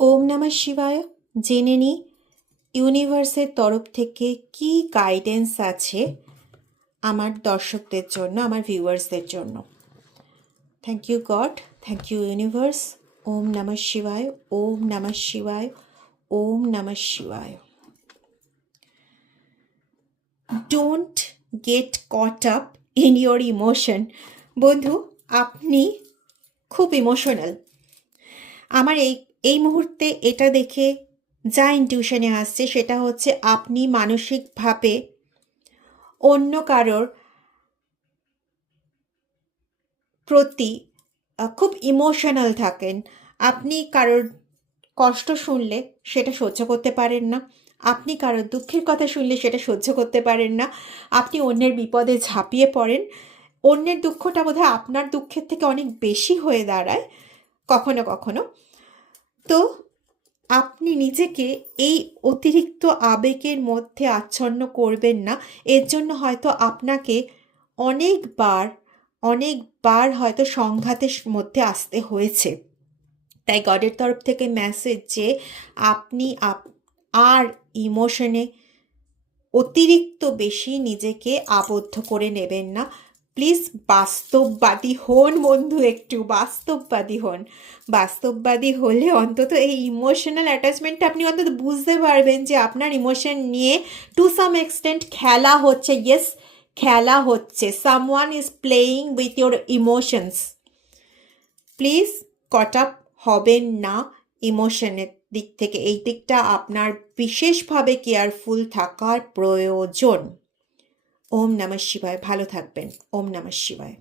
ওম নমঃ শিবায়। জেনে নিই ইউনিভার্সের তরফ থেকে কি গাইডেন্স আছে আমার দর্শকদের জন্য, আমার ভিউয়ার্সদের জন্য। Thank you God, thank you universe. ওম নমঃ শিবায়, ওম নমঃ শিবায়, ওম নমঃ শিবায়। Don't get caught up in your emotion. বন্ধু, আপনি খুব ইমোশনাল। আমার এই এই মুহূর্তে এটা দেখে যা ইনটিউশনে আসছে সেটা হচ্ছে আপনি মানসিকভাবে অন্য কারোর প্রতি খুব ইমোশনাল থাকেন। আপনি কারোর কষ্ট শুনলে সেটা সহ্য করতে পারেন না, আপনি কারোর দুঃখের কথা শুনলে সেটা সহ্য করতে পারেন না, আপনি অন্যের বিপদে ঝাঁপিয়ে পড়েন। অন্যের দুঃখটা বোধহয় আপনার দুঃখের থেকে অনেক বেশি হয়ে দাঁড়ায় কখনো কখনো। তো আপনি নিজেকে এই অতিরিক্ত আবেগের মধ্যে আচ্ছন্ন করবেন না। এর জন্য হয়তো আপনাকে অনেকবার অনেকবার হয়তো সংঘাতের মধ্যে আসতে হয়েছে। তাই গডের তরফ থেকে মেসেজ যে আপনি আর ইমোশনে অতিরিক্ত বেশি নিজেকে আবদ্ধ করে নেবেন না। প্লিজ বাস্তববাদী হন বন্ধু, একটু বাস্তববাদী হন। বাস্তববাদী হলে অন্তত এই ইমোশনাল অ্যাটাচমেন্টটা আপনি অন্তত বুঝতে পারবেন যে আপনার ইমোশন নিয়ে টু সাম এক্সটেন্ট খেলা হচ্ছে। ইয়েস, খেলা হচ্ছে। Someone is playing with your emotions. Please caught up হবেন না ইমোশনের দিক থেকে। এই দিকটা আপনার বিশেষভাবে কেয়ারফুল থাকার প্রয়োজন। ওম নমঃ শিবায়। ভালো থাকবেন। ওম নমঃ শিবায়।